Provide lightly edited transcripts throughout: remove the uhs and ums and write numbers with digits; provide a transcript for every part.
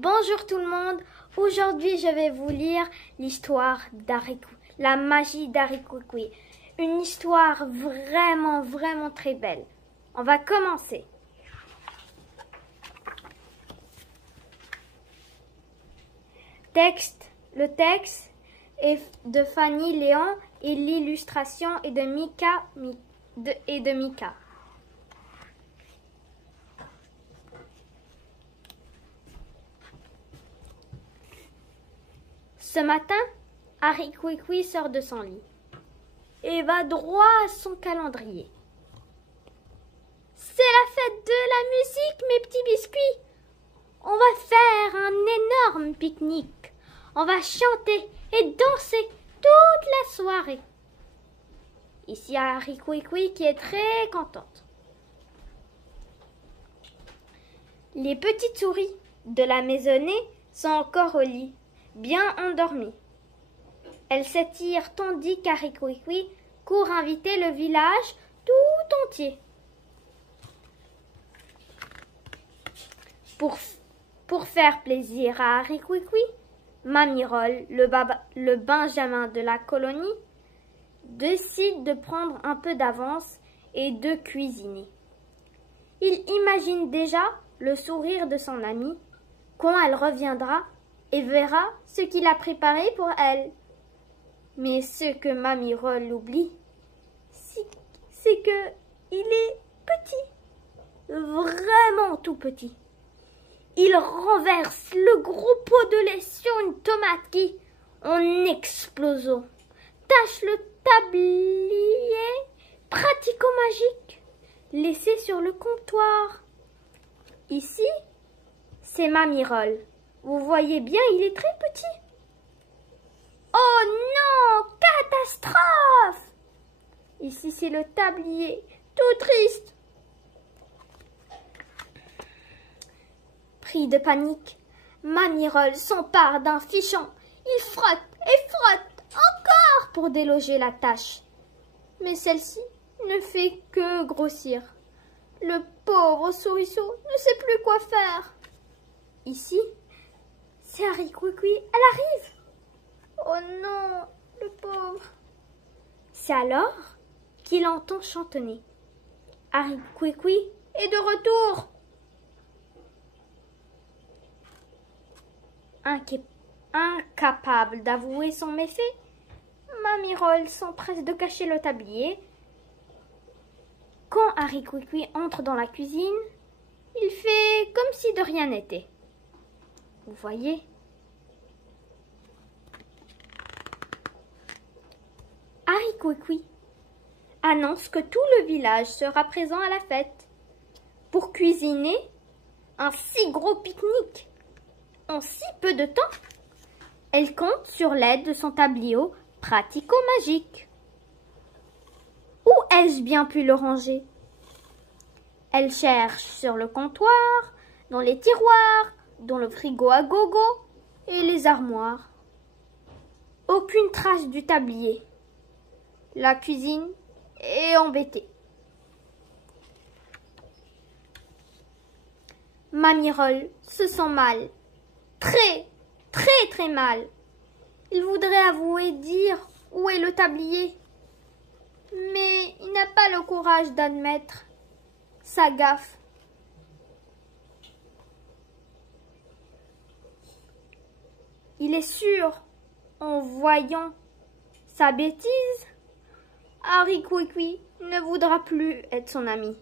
Bonjour tout le monde, aujourd'hui je vais vous lire l'histoire d'Harikui, la magie d'Harikui. Une histoire vraiment très belle. On va commencer. Le texte est de Fanny Léon et l'illustration est de Mika. Ce matin, Harikui sort de son lit et va droit à son calendrier. C'est la fête de la musique, mes petits biscuits. On va faire un énorme pique-nique. On va chanter et danser toute la soirée. Ici Harikui qui est très contente. Les petites souris de la maisonnée sont encore au lit, bien endormies. Elles s'étirent tandis qu'Harikui court inviter le village tout entier. Pour faire plaisir à Harikui, Mamie Roll, le Benjamin de la colonie, décide de prendre un peu d'avance et de cuisiner. Il imagine déjà le sourire de son amie quand elle reviendra et verra ce qu'il a préparé pour elle. Mais ce que Mamie Roll oublie, c'est que il est petit, vraiment tout petit. Il renverse le gros pot de lait sur une tomate qui, en explosant, tâche le tablier pratico-magique laissé sur le comptoir. Ici, c'est Mamie Roll. Vous voyez bien, il est très petit. Oh non, catastrophe! Ici, c'est le tablier, tout triste. Pris de panique, Mamie Roll s'empare d'un fichon. Il frotte et frotte encore pour déloger la tache. Mais celle-ci ne fait que grossir. Le pauvre souriceau ne sait plus quoi faire. Ici, c'est Harikui, elle arrive. Oh non, le pauvre. C'est alors qu'il entend chantonner. Harikui est de retour. Incapable d'avouer son méfait, Mamie Roll s'empresse de cacher le tablier. Quand Harikui entre dans la cuisine, il fait comme si de rien n'était. Vous voyez? Harikui annonce que tout le village sera présent à la fête pour cuisiner un si gros pique-nique. En si peu de temps, elle compte sur l'aide de son tablier pratico-magique. Où ai-je bien pu le ranger? Elle cherche sur le comptoir, dans les tiroirs, dans le frigo à gogo et les armoires. Aucune trace du tablier. La cuisine est embêtée. Mamie Roll se sent mal. Très mal. Il voudrait avouer, dire où est le tablier. Mais il n'a pas le courage d'admettre sa gaffe. Il est sûr, en voyant sa bêtise, Harikui ne voudra plus être son ami.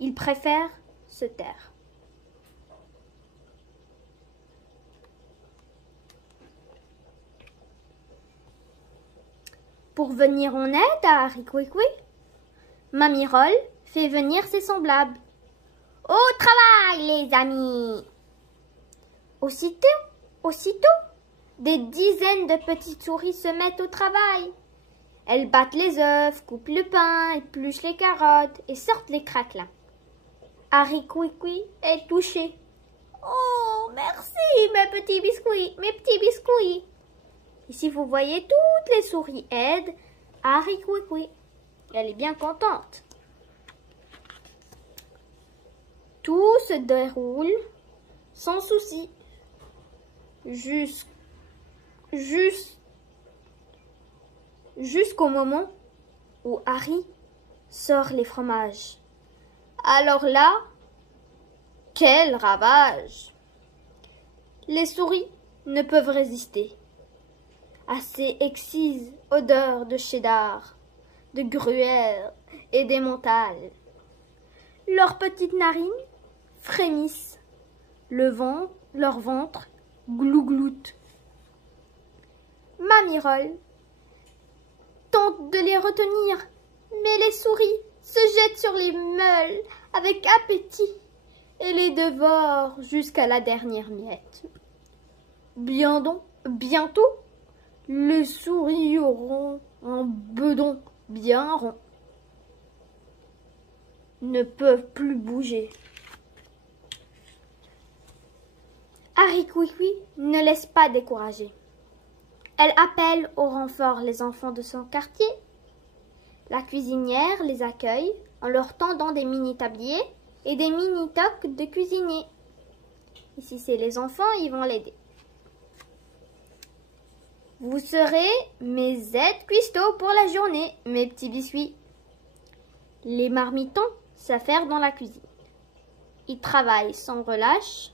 Il préfère se taire. Pour venir en aide à Harikui, Mamie Roll fait venir ses semblables. Au travail, les amis! Aussitôt, des dizaines de petites souris se mettent au travail. Elles battent les œufs, coupent le pain, épluchent les carottes et sortent les craquelins. Harikui est touché. Oh, merci, mes petits biscuits. Ici, vous voyez, toutes les souris aident Harikui. Elle est bien contente. Tout se déroule sans souci. jus- jus- jusqu'au moment où Harry sort les fromages. Alors là, quel ravage! Les souris ne peuvent résister à ces exquises odeurs de cheddar, de gruyère et d'emmental. Leurs petites narines frémissent, leur ventre glougloute. Mamie Roll tente de les retenir, mais les souris se jettent sur les meules avec appétit et les dévorent jusqu'à la dernière miette. Bientôt, les souris auront un bedon bien rond, ne peuvent plus bouger. Harry Quickly ne laisse pas décourager. Elle appelle au renfort les enfants de son quartier. La cuisinière les accueille en leur tendant des mini-tabliers et des mini-toques de cuisinier. Et si c'est les enfants, ils vont l'aider. Vous serez mes aides cuistots pour la journée, mes petits biscuits. Les marmitons s'affairent dans la cuisine. Ils travaillent sans relâche,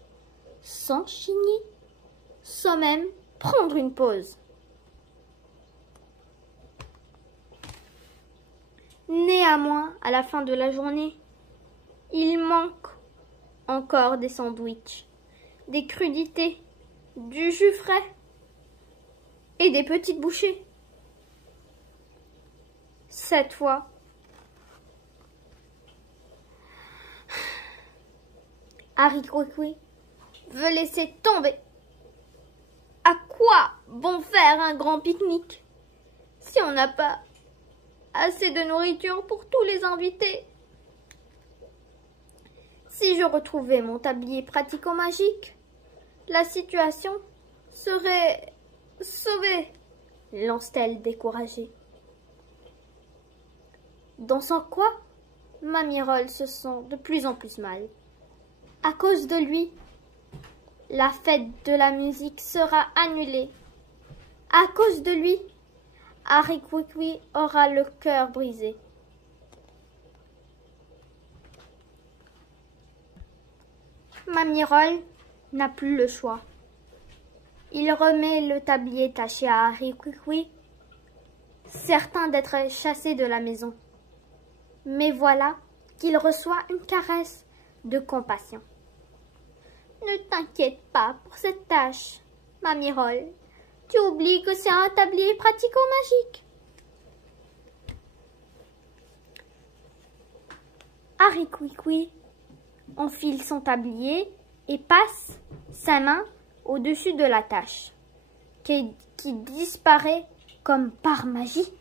sans chigner, sans même prendre une pause. Néanmoins, à la fin de la journée, il manque encore des sandwichs, des crudités, du jus frais et des petites bouchées. Cette fois, Harry Quickly veut laisser tomber. À quoi bon faire un grand pique-nique si on n'a pas assez de nourriture pour tous les invités? Si je retrouvais mon tablier pratico-magique, la situation serait sauvée, lance-t-elle découragée. Dans son coin, Mamie Roll se sent de plus en plus mal. À cause de lui, la fête de la musique sera annulée. À cause de lui, Harry Quickly aura le cœur brisé. Mamie Roll n'a plus le choix. Il remet le tablier taché à Harry Quickly, certain d'être chassé de la maison. Mais voilà qu'il reçoit une caresse de compassion. Ne t'inquiète pas pour cette tâche, Mamie Roll. Tu oublies que c'est un tablier pratico-magique. Harry Quickly enfile son tablier et passe sa main au-dessus de la tâche, qui disparaît comme par magie.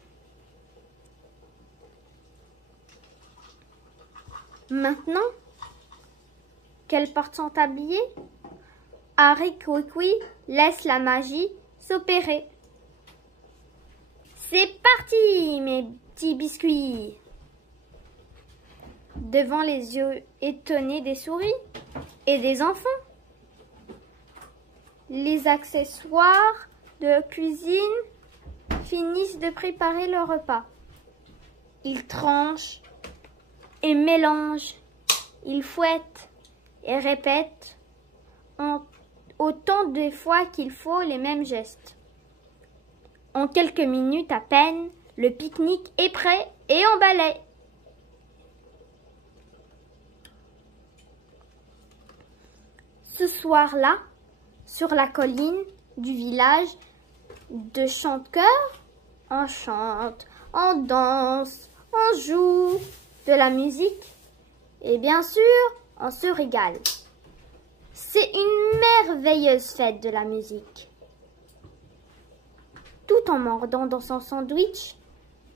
Maintenant qu'elle porte son tablier, Harry Quickly laisse la magie s'opérer. C'est parti, mes petits biscuits! Devant les yeux étonnés des souris et des enfants, les accessoires de cuisine finissent de préparer le repas. Ils tranchent et mélangent, ils fouettent et répètent autant de fois qu'il faut les mêmes gestes. En quelques minutes à peine, le pique-nique est prêt et emballé. Ce soir-là, sur la colline du village de Chantecœur, on chante, on danse, on joue de la musique et bien sûr, on se régale. C'est une merveilleuse fête de la musique. Tout en mordant dans son sandwich,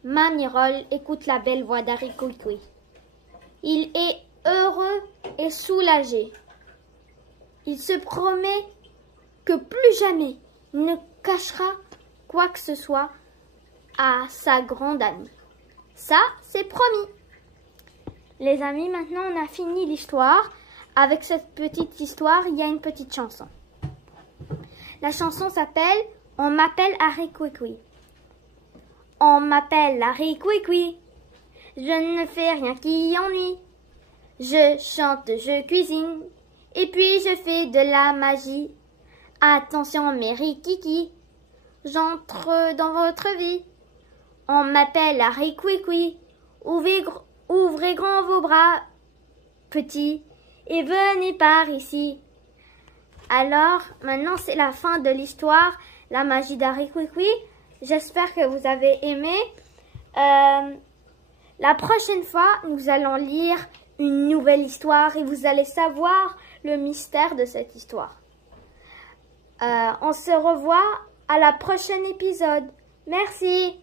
Mamie Roll écoute la belle voix d'Harry Quickly. Il est heureux et soulagé. Il se promet que plus jamais il ne cachera quoi que ce soit à sa grande amie. Ça, c'est promis. Les amis, maintenant on a fini l'histoire. Avec cette petite histoire, il y a une petite chanson. La chanson s'appelle « On m'appelle Harry Couicoui ». On m'appelle Harry Couicoui. Je ne fais rien qui ennuie. Je chante, je cuisine, et puis je fais de la magie. Attention mes rikiki, j'entre dans votre vie. On m'appelle Harry Couicoui. Ouvrez grand vos bras, petits, et venez par ici. Alors, maintenant c'est la fin de l'histoire, la magie d'Harry Couicoui. J'espère que vous avez aimé. La prochaine fois, nous allons lire une nouvelle histoire et vous allez savoir le mystère de cette histoire. On se revoit à la prochaine épisode. Merci.